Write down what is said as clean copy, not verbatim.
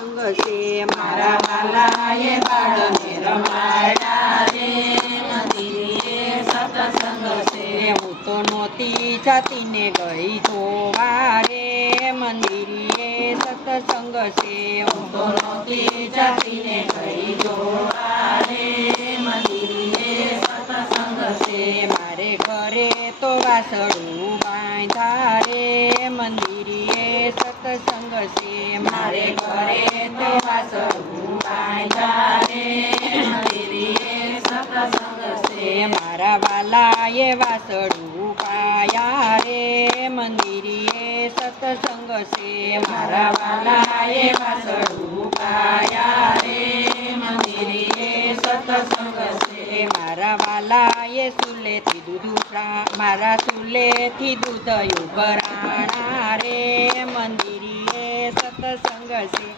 સત્સંગ છે મારા વાલાએ બાળને રમાડ્યા રે મંદિરે સત્સંગ છે હું તો નહોતી જાતી ને ગઈ જોવા રે મંદિરે સત્સંગ છે હું તો નહોતી જાતીને ગઈ જોવા રે મંદિરે સત્સંગ છે મારે ઘરે તો વાસળું બાંધા રે મંદિરે સત્સંગ છે મારે ઘરે તો વાસળું બાંધ્યા રે મંદિરે સત્સંગ છે મારા વાલાએ વાસળું પાયા રે મંદિરે સત્સંગ છે મારા વાલાએ વાસળું પાયા રે મંદિરે સત્સંગ છે મારા વાલાએ સુલેથી મારા સુલેથી દૂધ ઉભરાણા રે મંદિરે સત્સંગ છે